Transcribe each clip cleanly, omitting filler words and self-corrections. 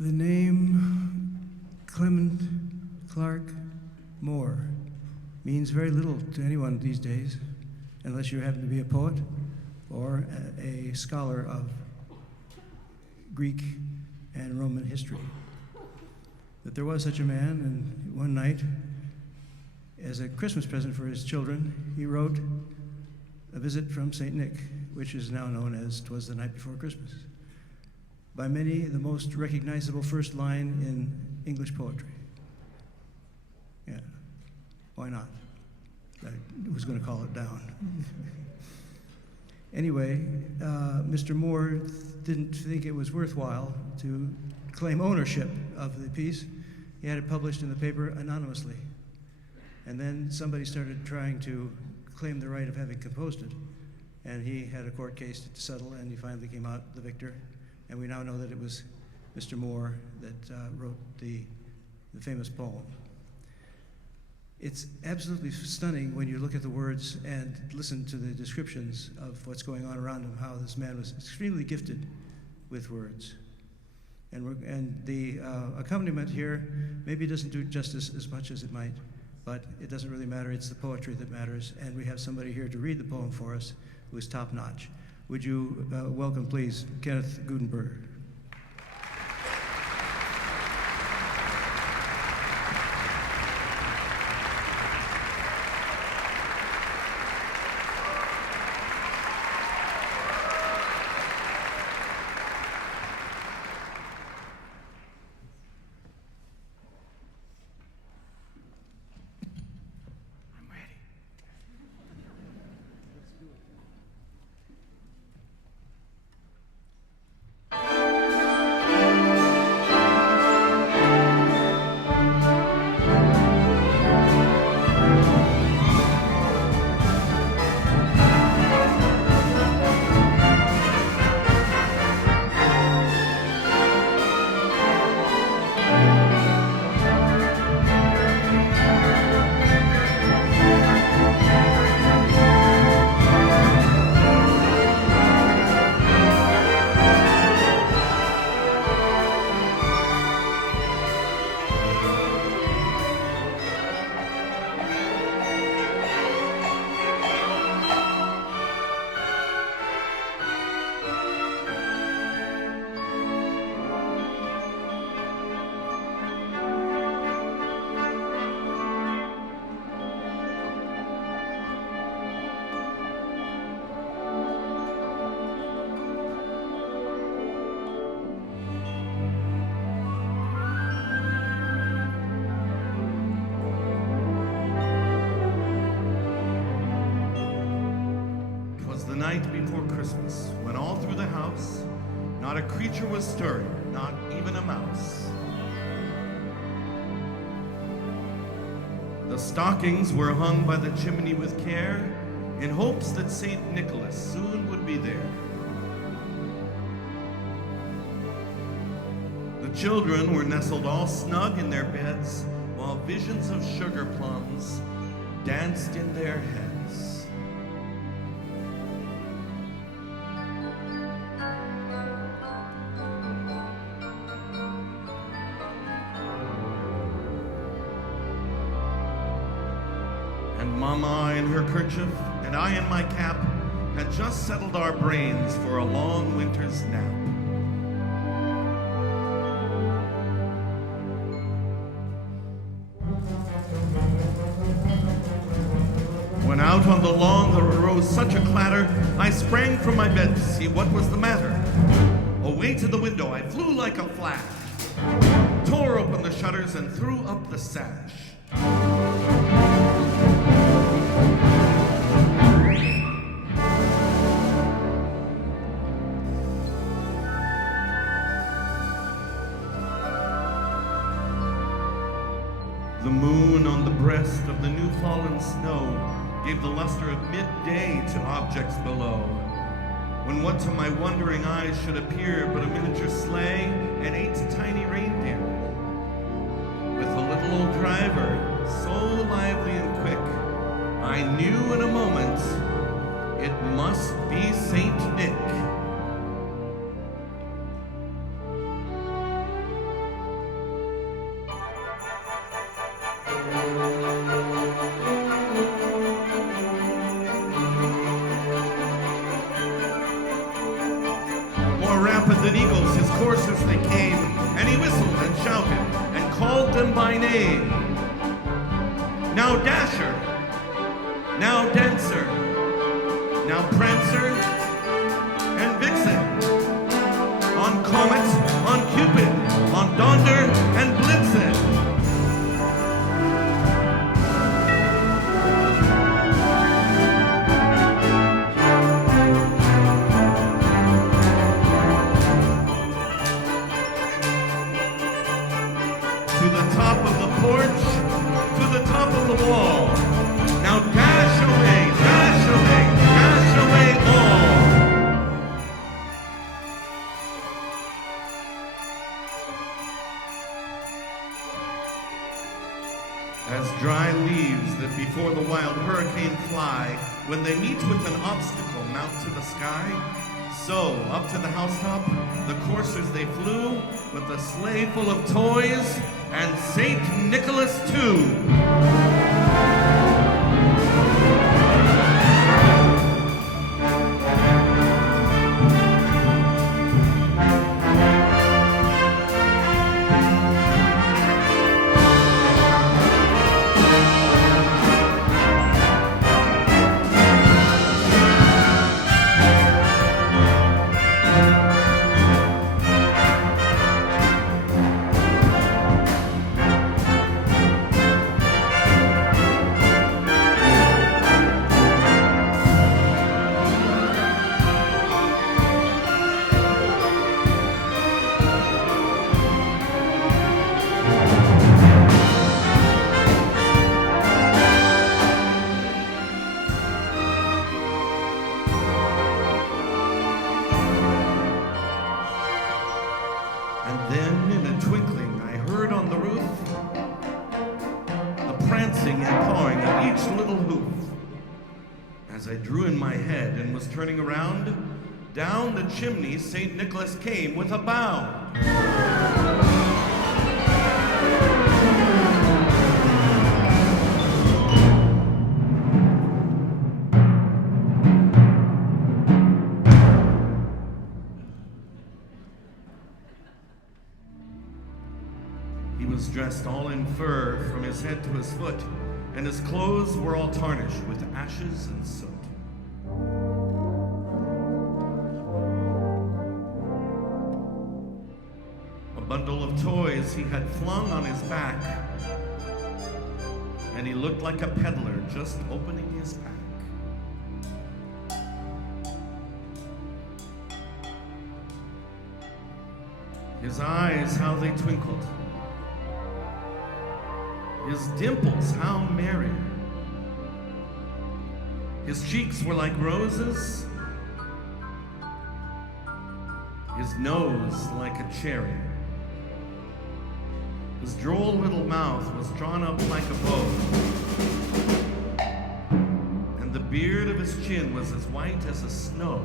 The name Clement Clark Moore means very little to anyone these days, unless you happen to be a poet or a scholar of Greek and Roman history. That there was such a man, and one night, as a Christmas present for his children, he wrote a visit from St. Nick, which is now known as "Twas the Night Before Christmas." By many, the most recognizable first line in English poetry. Yeah, why not? I was going to call it down. Anyway, Mr. Moore didn't think it was worthwhile to claim ownership of the piece. He had it published in the paper anonymously. And then somebody started trying to claim the right of having composed it. And he had a court case to settle, and he finally came out the victor. And we now know that it was Mr. Moore that wrote the famous poem. It's absolutely stunning when you look at the words and listen to the descriptions of what's going on around him, how this man was extremely gifted with words. And the accompaniment here maybe doesn't do justice as much as it might, but it doesn't really matter. It's the poetry that matters, and we have somebody here to read the poem for us who is top-notch. Would you welcome, please, Ken Goodenberger. Before Christmas, when all through the house, not a creature was stirring, not even a mouse. The stockings were hung by the chimney with care, in hopes that St. Nicholas soon would be there. The children were nestled all snug in their beds, while visions of sugar plums danced in their heads. Mama in her kerchief and I in my cap had just settled our brains for a long winter's nap. When out on the lawn there arose such a clatter, I sprang from my bed to see what was the matter. Away to the window I flew like a flash, tore open the shutters and threw up the sash. The moon on the breast of the new fallen snow gave the luster of midday to objects below, when what to my wondering eyes should appear but a miniature sleigh and 8 tiny reindeer, with a little old driver, so lively and quick, I knew in a moment it must be Saint Nick. rapid than eagles, his coursers they came, and he whistled and shouted and called them by name. Now Dasher, now Dancer, now Prancer and Vixen, on Comet, on Cupid, on Donder and Blitzen. To the top of the porch, to the top of the wall. Now dash away, dash away, dash away all. As dry leaves that before the wild hurricane fly, when they meet with an obstacle mount to the sky, so up to the housetop the coursers they flew, with a sleigh full of toys, and Saint Nicholas too. As I drew in my head and was turning around, down the chimney St. Nicholas came with a bound. He was dressed all in fur from his head to his foot, and his clothes were all tarnished with ashes and soot. A bundle of toys he had flung on his back, and he looked like a peddler just opening his pack. His eyes, how they twinkled. His dimples, how merry. His cheeks were like roses. His nose like a cherry. His droll little mouth was drawn up like a bow. And the beard of his chin was as white as a snow.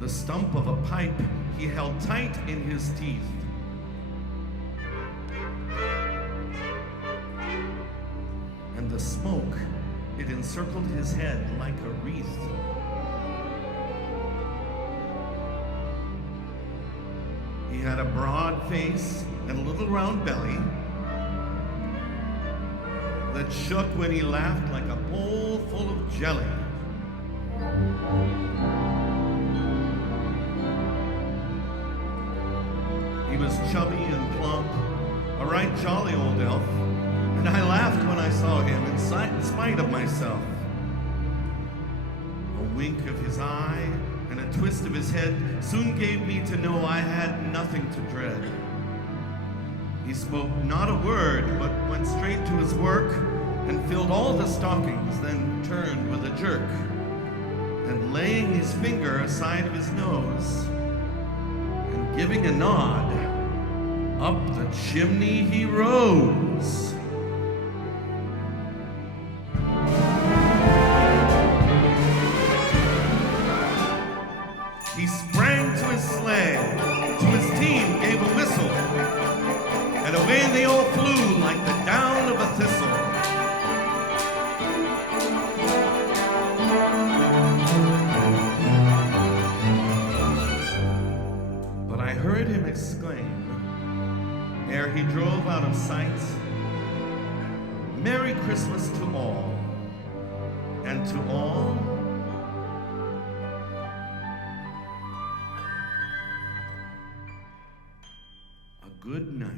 The stump of a pipe he held tight in his teeth. And the smoke, it encircled his head like a wreath. He had a broad face and a little round belly that shook when he laughed like a bowl full of jelly. He was chubby and plump, a right jolly old elf, and I laughed when I saw him in spite of myself. A wink of his eye and a twist of his head soon gave me to know I had nothing to dread. He spoke not a word, but went straight to his work and filled all the stockings, then turned with a jerk, and laying his finger aside of his nose, and giving a nod, up the chimney he rose. He sprang to his sleigh, to his team gave a whistle, and away they all flew like the down of a thistle. exclaim, ere he drove out of sight, Merry Christmas to all, and to all, a good night.